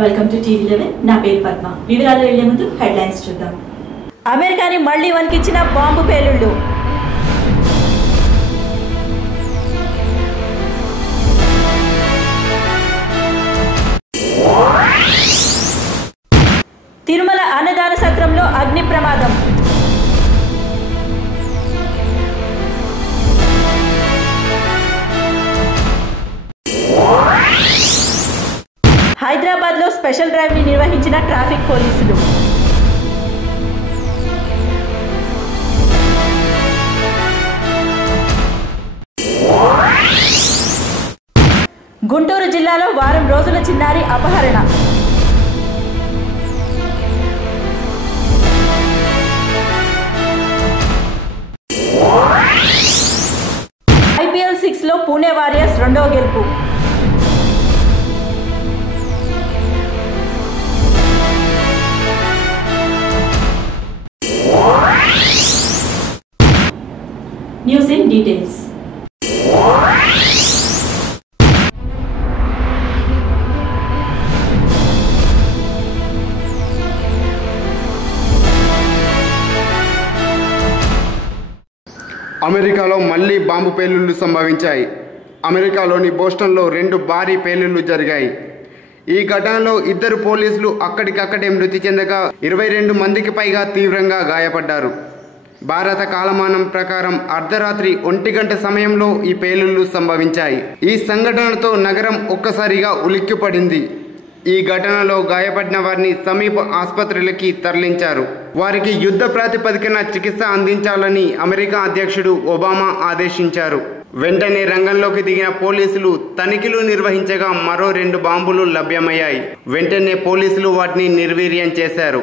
Welcome to టీవీ11 నా పేరు పద్మ. వివరాలు వెళ్లే ముందు హెడ్లైన్స్ చూద్దాం. అమెరికాని మళ్లీ వణికించిన బాంబు పేలుళ్లు. తిరుమల అన్నదాన సత్రంలో అగ్ని ప్రమాదం. హైదరాబాద్ లో స్పెషల్ డ్రైవ్ ని నిర్వహించిన ట్రాఫిక్ పోలీసులు. గుంటూరు జిల్లాలో వారం రోజుల చిన్నారి అపహరణ. IPL 6 లో పూణే వారియర్స్ రెండవ గెలుపు. News in details. అమెరికాలో మళ్లీ బాంబు పేలుళ్లు సంభవించాయి. అమెరికాలోని బోస్టన్లో 2 భారీ పేలుళ్లు జరిగాయి. ఈ ఘటనలో 2 పోలీసులు అక్కడికక్కడే మృతి చెందగా 22 మందికి పైగా తీవ్రంగా గాయపడ్డారు. భారత కాలమానం ప్రకారం అర్ధరాత్రి 1 గంట సమయంలో ఈ పేలుళ్లు సంభవించాయి. ఈ సంఘటనతో నగరం ఒక్కసారిగా ఉలిక్కిపడింది. ఈ ఘటనలో గాయపడిన వారిని సమీప ఆసుపత్రులకి తరలించారు. వారికి యుద్ధ ప్రాతిపదికన చికిత్స అందించాలని అమెరికా అధ్యక్షుడు ఒబామా ఆదేశించారు. వెంటనే రంగంలోకి దిగిన పోలీసులు తనిఖీలు నిర్వహించగా మరో 2 బాంబులు లభ్యమయ్యాయి. వెంటనే పోలీసులు వాటిని నిర్వీర్యం చేశారు.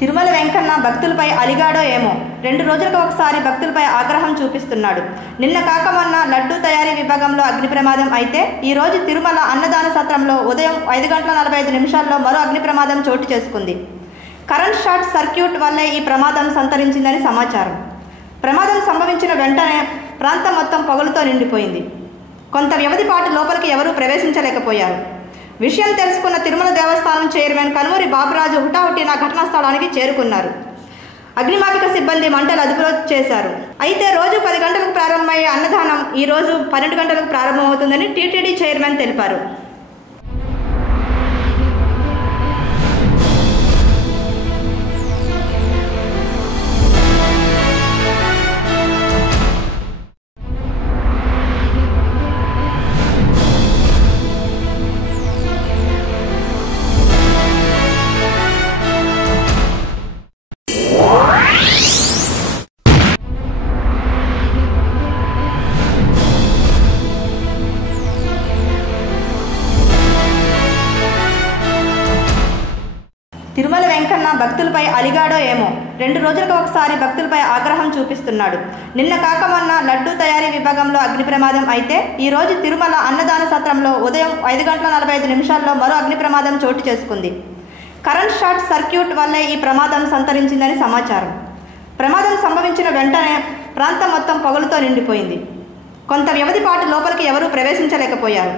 తిరుమల వెంకన్న భక్తులపై అలిగాడో ఏమో 2 రోజులకు ఒకసారి భక్తులపై ఆగ్రహం చూపిస్తున్నాడు. నిన్న కాక మొన్న లడ్డూ తయారీ విభాగంలో అగ్ని ప్రమాదం అయితే ఈ రోజు తిరుమల అన్నదాన సత్రంలో ఉదయం 5:45 మరో అగ్ని ప్రమాదం చోటు చేసుకుంది. కరెంట్ షార్ట్ సర్క్యూట్ వల్లే ఈ ప్రమాదం సంతరించిందని సమాచారం. ప్రమాదం సంభవించిన వెంటనే ప్రాంతం మొత్తం పొగలతో నిండిపోయింది. కొంత వ్యవధి పాటు లోపలికి ఎవరూ ప్రవేశించలేకపోయారు. విషయం తెలుసుకున్న తిరుమల దేవస్థానం చైర్మన్ కనుమూరి బాబురాజు హుటాహుటిన ఘటనా స్థలానికి చేరుకున్నారు. అగ్నిమాపక సిబ్బంది మంటలు అదుపులో చేశారు. అయితే రోజు 10 గంటలకు ప్రారంభమయ్యే అన్నదానం ఈ రోజు 12 గంటలకు ప్రారంభమవుతుందని టీటీడీ చైర్మన్ తెలిపారు. తిరుమల వెంకన్న భక్తులపై అలిగాడో ఏమో 2 రోజులకు ఒకసారి భక్తులపై ఆగ్రహం చూపిస్తున్నాడు. నిన్న కాక మొన్న లడ్డూ తయారీ విభాగంలో అగ్ని ప్రమాదం అయితే ఈ రోజు తిరుమల అన్నదాన సత్రంలో ఉదయం 5:45 మరో అగ్ని ప్రమాదం చోటు చేసుకుంది. కరెంట్ షార్ట్ సర్క్యూట్ వల్లే ఈ ప్రమాదం సంతరించిందని సమాచారం. ప్రమాదం సంభవించిన వెంటనే ప్రాంతం మొత్తం పొగలతో నిండిపోయింది. కొంత వ్యవధి పాటు లోపలికి ఎవరూ ప్రవేశించలేకపోయారు.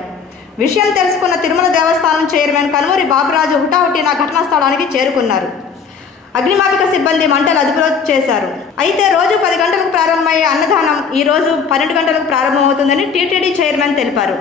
విషయం తెలుసుకున్న తిరుమల దేవస్థానం చైర్మన్ కనుమూరి బాబురాజు హుటాహుటిన ఘటనా స్థలానికి చేరుకున్నారు. అగ్నిమాపక సిబ్బంది మంటలు అదుపులో చేశారు. అయితే రోజు 10 గంటలకు ప్రారంభమయ్యే అన్నదానం ఈ రోజు 12 గంటలకు ప్రారంభమవుతుందని టీటీడీ చైర్మన్ తెలిపారు.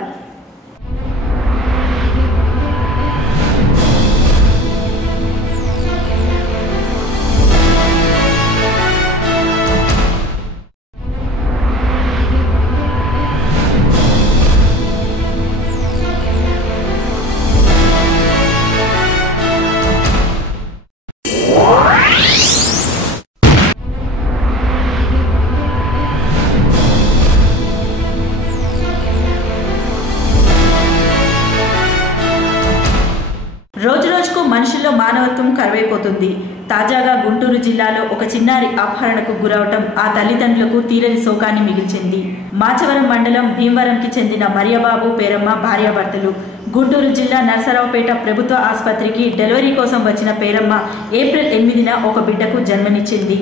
మానవత్వం కరువైపోతుంది. తాజాగా గుంటూరు జిల్లాలో ఒక చిన్నారి అపహరణకు గురవటం ఆ తల్లిదండ్రులకు తీరని శోకాన్ని మిగిల్చింది. మాచవరం మండలం భీమవరంకి చెందిన మరియబాబు, పేరమ్మ భార్యాభర్తలు. గుంటూరు జిల్లా నరసరావుపేట ప్రభుత్వ ఆసుపత్రికి డెలివరీ కోసం వచ్చిన పేరమ్మ ఏప్రిల్ 8న ఒక బిడ్డకు జన్మనిచ్చింది.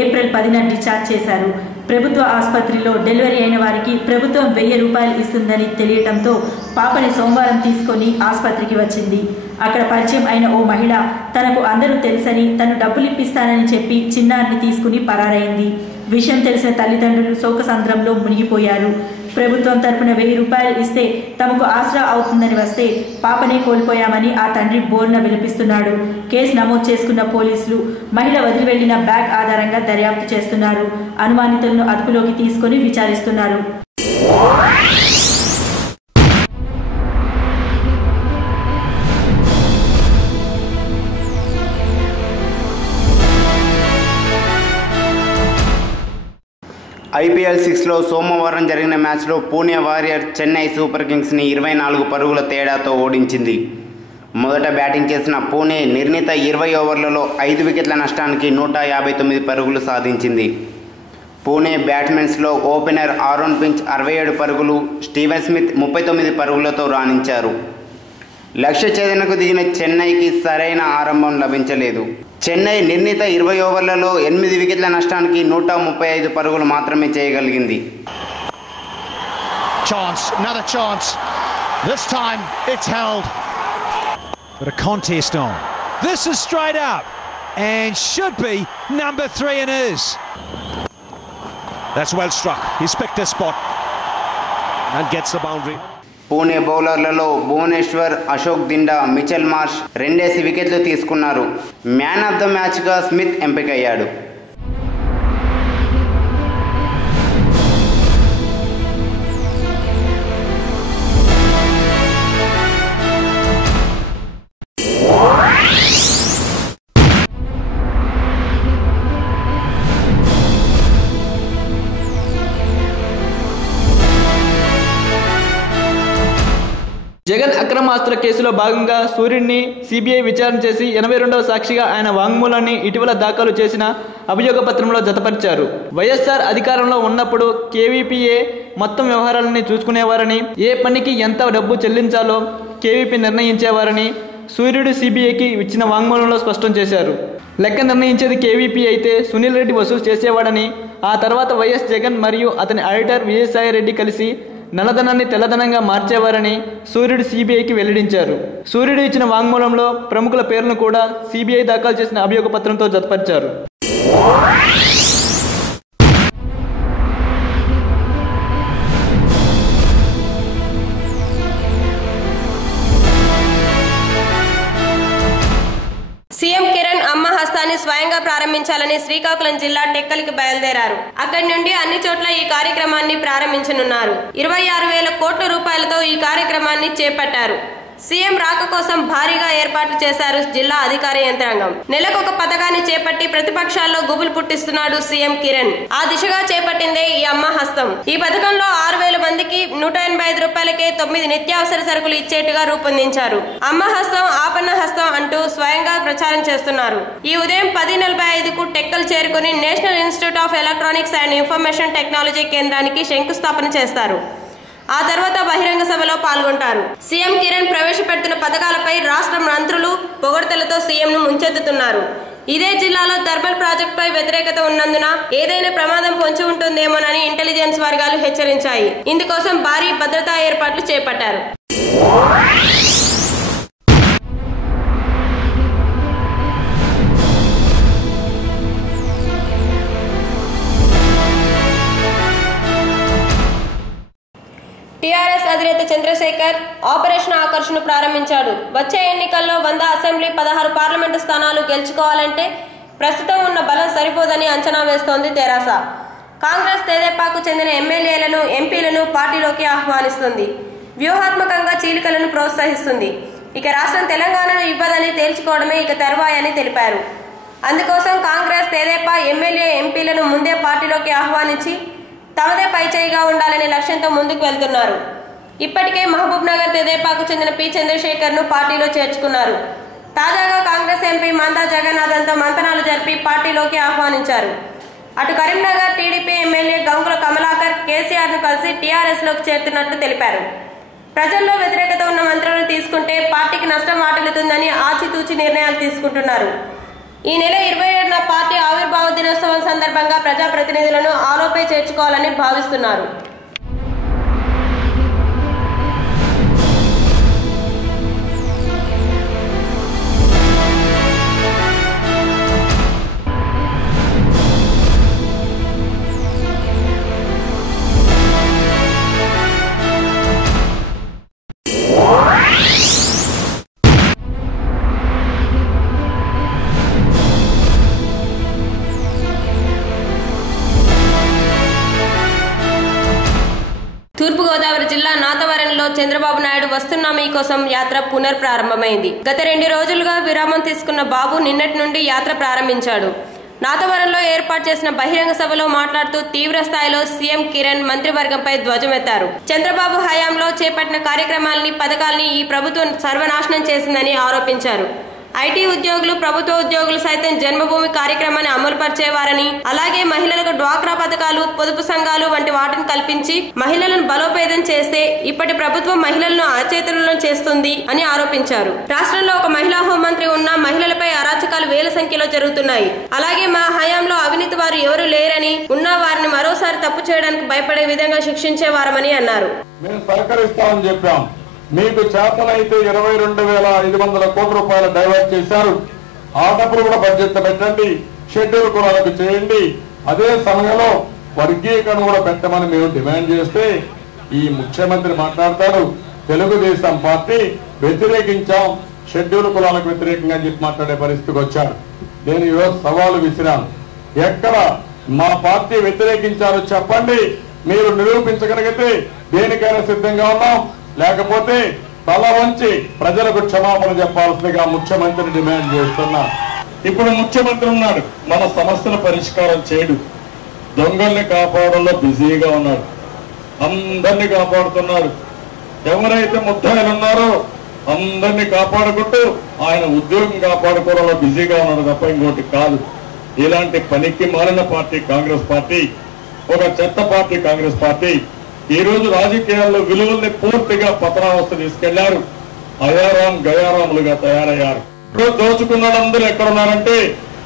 ఏప్రిల్ 10న డిశ్చార్జ్ చేశారు. ప్రభుత్వ ఆసుపత్రిలో డెలివరీ అయిన వారికి ప్రభుత్వం 1000 రూపాయలు ఇస్తుందని తెలియటంతో పాపని సోమవారం తీసుకొని ఆసుపత్రికి వచ్చింది. అక్కడ పరిచయం అయిన ఓ మహిళ తనకు అందరూ తెలుసని తను డబ్బులు ఇప్పిస్తానని చెప్పి చిన్నారిని తీసుకుని పరారైంది. విషయం తెలిసిన తల్లిదండ్రులు శోకసంద్రంలో మునిగిపోయారు. ప్రభుత్వం తరపున 1000 రూపాయలు ఇస్తే తమకు ఆసరా అవుతుందని వస్తే పాపనే కోల్పోయామని ఆ తండ్రి బోర్న విలపిస్తున్నాడు. కేసు నమోదు చేసుకున్న పోలీసులు మహిళ వదిలి వెళ్లిన బ్యాగ్ ఆధారంగా దర్యాప్తు చేస్తున్నారు. అనుమానితులను అదుపులోకి తీసుకుని విచారిస్తున్నారు. IPL 6లో సోమవారం జరిగిన మ్యాచ్లో పూణే వారియర్స్ చెన్నై సూపర్ కింగ్స్ని 24 పరుగుల తేడాతో ఓడించింది. మొదట బ్యాటింగ్ చేసిన పూణే నిర్ణీత 20 ఓవర్లలో 5 వికెట్ల నష్టానికి 159 పరుగులు సాధించింది. పూణే బ్యాట్స్మెన్స్లో ఓపెనర్ ఆరోన్ ఫించ్ 67 పరుగులు, స్టీవెన్ స్మిత్ 39 పరుగులతో రాణించారు. లక్ష్య ఛేదనకు దిగిన చెన్నైకి సరైన ఆరంభం లభించలేదు. చెన్నై నిర్ణీత 20 ఓవర్లలో 8 వికెట్ల నష్టానికి 135 పరుగులు మాత్రమే చేయగలిగింది. Another chance. This time it's held. But a contest on. This is straight up and should be number 3 and is. That's well struck. He's picked a spot and gets the boundary. Pune బౌలర్లలో Bhuvneshwar, Ashok Dinda, Mitchell Marsh 2 వికెట్లు తీసుకున్నారు. Man of the మ్యాచ్గా Smith ఎంపికయ్యాడు. జగన్ అక్రమాస్తుల కేసులో భాగంగా సూర్యుడిని CBI విచారణ చేసి 82వ సాక్షిగా ఆయన వాంగ్మూలాన్ని ఇటీవల దాఖలు చేసిన అభియోగ పత్రంలో జతపరిచారు. వైఎస్ఆర్ అధికారంలో ఉన్నప్పుడు కేవీపీఏ మొత్తం వ్యవహారాలని చూసుకునేవారని, ఏ పనికి ఎంత డబ్బు చెల్లించాలో కేవీపీ నిర్ణయించేవారని సూర్యుడు సిబిఐకి ఇచ్చిన వాంగ్మూలంలో స్పష్టం చేశారు. లెక్క నిర్ణయించేది కేవీపీ అయితే సునీల్ రెడ్డి వసూలు చేసేవాడని, ఆ తర్వాత వైఎస్ జగన్ మరియు అతని ఆడిటర్ విజయసాయి రెడ్డి కలిసి నల్లధనాన్ని తెల్లధనంగా మార్చేవారని సూర్యుడు సిబిఐకి వెల్లడించారు. సూర్యుడు ఇచ్చిన వాంగ్మూలంలో ప్రముఖుల పేర్లను కూడా సిబిఐ దాఖలు చేసిన అభియోగ పత్రంతో జతపరిచారు. సీఎం కిరణ్ అమ్మ హస్తాన్ని స్వయంగా ప్రారంభించాలని శ్రీకాకుళం జిల్లా టెక్కలికి బయలుదేరారు. అక్కడి నుండి అన్ని చోట్ల ఈ కార్యక్రమాన్ని ప్రారంభించనున్నారు. 26,000 కోట్ల రూపాయలతో ఈ కార్యక్రమాన్ని చేపట్టారు. సీఎం రాక కోసం భారీగా ఏర్పాట్లు చేశారు జిల్లా అధికార యంత్రాంగం. నెలకొక పథకాన్ని చేపట్టి ప్రతిపక్షాల్లో గుబులు పుట్టిస్తున్నాడు సీఎం కిరణ్. ఆ దిశగా చేపట్టిందే ఈ అమ్మ హస్తం. ఈ పథకంలో 6,000 మందికి 185 రూపాయలకే 9 నిత్యావసర సరుకులు ఇచ్చేట్టుగా రూపొందించారు. అమ్మ హస్తం, ఆపన్న హస్తం అంటూ స్వయంగా ప్రచారం చేస్తున్నారు. ఈ ఉదయం 10:45కు టెక్కల్ చేరుకుని national institute of electronics and information technology కేంద్రానికి శంకుస్థాపన చేస్తారు. ఆ తర్వాత బహిరంగ సభలో పాల్గొంటారు. సీఎం కిరణ్ ప్రవేశపెడుతున్న పథకాలపై రాష్ట్ర మంత్రులు పొగడ్తలతో సీఎంను ముంచెత్తుతున్నారు. ఇదే జిల్లాలో థర్మల్ ప్రాజెక్టుపై వ్యతిరేకత ఉన్నందున ఏదైనా ప్రమాదం పొంచి ఉంటుందేమోనని ఇంటెలిజెన్స్ వర్గాలు హెచ్చరించాయి. ఇందుకోసం భారీ భద్రతా ఏర్పాట్లు చేపట్టారు. టీఆర్ఎస్ అధినేత చంద్రశేఖర్ ఆపరేషన్ ఆకర్షను ప్రారంభించాడు. వచ్చే ఎన్నికల్లో 100 అసెంబ్లీ, 16 పార్లమెంటు స్థానాలు గెలుచుకోవాలంటే ప్రస్తుతం ఉన్న బలం సరిపోదని అంచనా వేస్తోంది తెరాస. కాంగ్రెస్, తెదేపాకు చెందిన ఎమ్మెల్యేలను, ఎంపీలను పార్టీలోకి ఆహ్వానిస్తుంది. వ్యూహాత్మకంగా చీలికలను ప్రోత్సహిస్తుంది. ఇక రాష్ట్రం తెలంగాణను ఇవ్వదని తేల్చుకోవడమే ఇక తర్వాయని తెలిపారు. అందుకోసం కాంగ్రెస్, తెదేపా ఎమ్మెల్యే, ఎంపీలను ముందే పార్టీలోకి ఆహ్వానించి తమదే పైచేయిగా ఉండాలనే లక్ష్యంతో ముందుకు వెళ్తున్నారు. ఇప్పటికే మహబూబ్ నగర్ తెదేపాకు చెందిన పి చంద్రశేఖర్ ను పార్టీలో చేర్చుకున్నారు. తాజాగా కాంగ్రెస్ ఎంపీ మందా జగన్నాథన్తో మంతనాలు జరిపి పార్టీలోకి ఆహ్వానించారు. అటు కరీంనగర్ టీడీపీ ఎమ్మెల్యే గంగుల కమలాకర్ కేసీఆర్ను కలిసి టీఆర్ఎస్లోకి చేరుతున్నట్లు తెలిపారు. ప్రజల్లో వ్యతిరేకత ఉన్న మంత్రులను తీసుకుంటే పార్టీకి నష్టం వాటిల్లుతుందని ఆచితూచి నిర్ణయాలు తీసుకుంటున్నారు. ఈ నెల 27న పార్టీ ఆవిర్భావ దినోత్సవం సందర్భంగా ప్రజాప్రతినిధులను ఆలోపై చేర్చుకోవాలని భావిస్తున్నారు. తూర్పుగోదావరి జిల్లా నాతవరంలో చంద్రబాబు నాయుడు వస్తున్నా మీకోసం యాత్ర పునర్ప్రారంభమైంది. గత 2 రోజులుగా విరామం తీసుకున్న బాబు నిన్నటి నుండి యాత్ర ప్రారంభించాడు. నాతవరంలో ఏర్పాటు చేసిన బహిరంగ సభలో మాట్లాడుతూ తీవ్ర స్థాయిలో సీఎం కిరణ్ మంత్రివర్గంపై ధ్వజమెత్తారు. చంద్రబాబు హయాంలో చేపట్టిన కార్యక్రమాలని, పథకాలని ఈ ప్రభుత్వం సర్వనాశనం చేసిందని ఆరోపించారు. ఐటీ ఉద్యోగులు, ప్రభుత్వ ఉద్యోగులు సైతం జన్మభూమి కార్యక్రమాన్ని అమలుపరిచేవారని, అలాగే మహిళలకు డ్వాక్రా పథకాలు, పొదుపు సంఘాలు వంటి వాటిని కల్పించి మహిళలను బలోపేతం చేస్తే ఇప్పటి ప్రభుత్వం మహిళలను అచేతనులను చేస్తుంది అని ఆరోపించారు. రాష్ట్రంలో ఒక మహిళా హోంమంత్రి ఉన్నా మహిళలపై అరాచకాలు వేల సంఖ్యలో జరుగుతున్నాయి. అలాగే మా హయాంలో అవినీతి వారు ఎవరూ లేరని, ఉన్న వారిని మరోసారి తప్పు చేయడానికి భయపడే విధంగా శిక్షించేవారమని అన్నారు. మీకు చేతనైతే 22,500 కోట్ల రూపాయలు డైవర్ట్ చేశారు. ఆ డబ్బులు కూడా బడ్జెట్ పెట్టండి, షెడ్యూల్ కులాలకు చేయండి. అదే సమయంలో వర్గీకరణ కూడా పెట్టమని మేము డిమాండ్ చేస్తే ఈ ముఖ్యమంత్రి మాట్లాడతాడు, తెలుగుదేశం పార్టీ వ్యతిరేకించాం, షెడ్యూల్ కులాలకు వ్యతిరేకంగా అని చెప్పి మాట్లాడే పరిస్థితికి వచ్చాడు. నేను ఈరోజు సవాలు విసిరాను. ఎక్కడ మా పార్టీ వ్యతిరేకించారో చెప్పండి. మీరు నిరూపించగలిగితే దేనికైనా సిద్ధంగా ఉన్నాం, లేకపోతే తల వంచి ప్రజలకు క్షమాపణ చెప్పాల్సిందిగా ముఖ్యమంత్రిని డిమాండ్ చేస్తున్నా. ఇప్పుడు ముఖ్యమంత్రి ఉన్నాడు, మన సమస్యల పరిష్కారం చేయడు, దొంగల్ని కాపాడంలో బిజీగా ఉన్నాడు, అందరినీ కాపాడుతున్నాడు. ఎవరైతే ముద్దాయిలు ఉన్నారో అందరినీ కాపాడుకుంటూ ఆయన ఉద్యోగం కాపాడుకోవడంలో బిజీగా ఉన్నాడు తప్ప ఇంకోటి కాదు. ఇలాంటి పనికి మాలిన పార్టీ కాంగ్రెస్ పార్టీ, ఒక చెత్త పార్టీ కాంగ్రెస్ పార్టీ. ఈ రోజు రాజకీయాల్లో విలువల్ని పూర్తిగా పతనావస్థ తీసుకెళ్లారు. అయారాం గయారాములుగా తయారయ్యారు. దోచుకున్న వాళ్ళందరూ ఎక్కడున్నారంటే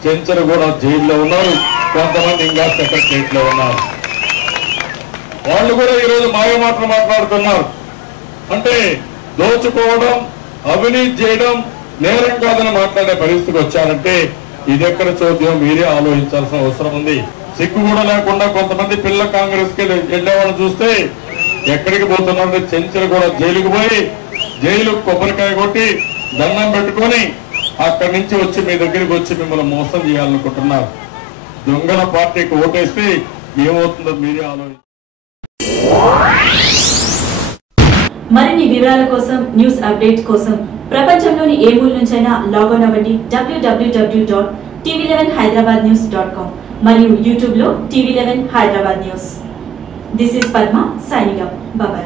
చెంచలు కూడా జైల్లో ఉన్నారు, కొంతమంది ఇంకా సెక్రటరియట్ లో ఉన్నారు. వాళ్ళు కూడా ఈ రోజు మాయ మాటలు మాట్లాడుతున్నారు. అంటే దోచుకోవడం, అవినీతి చేయడం నేరం కాదని మాట్లాడే పరిస్థితికి వచ్చారంటే ఇది ఎక్కడ చోద్యం మీరే ఆలోచించాల్సిన అవసరం ఉంది. సిగ్గు కూడా లేకుండా కొంతమంది పిల్ల కాంగ్రెస్ కి వెళ్ళేవాళ్ళు చూస్తే ఎక్కడికి పోతున్నారంటే చెంచలు కూడా జైలుకు పోయి జైలు కొబ్బరికాయ కొట్టి దండం పెట్టుకొని అక్కడి నుంచి వచ్చి మీ దగ్గరికి వచ్చి మిమ్మల్ని మోసం చేయాలనుకుంటున్నారు. దొంగల పార్టీకి ఓటేస్తే ఏమవుతుందో మీరే ఆలోచించారు. మరిన్ని వివరాల కోసం, న్యూస్ అప్డేట్ కోసం ప్రపంచంలోని ఏ మూల నుంచైనా లాగిన్ అవ్వండి www.tv11hyderabadnews.com మరియు యూట్యూబ్ లో TV11 Hyderabad news. This is Padma signing up. By by.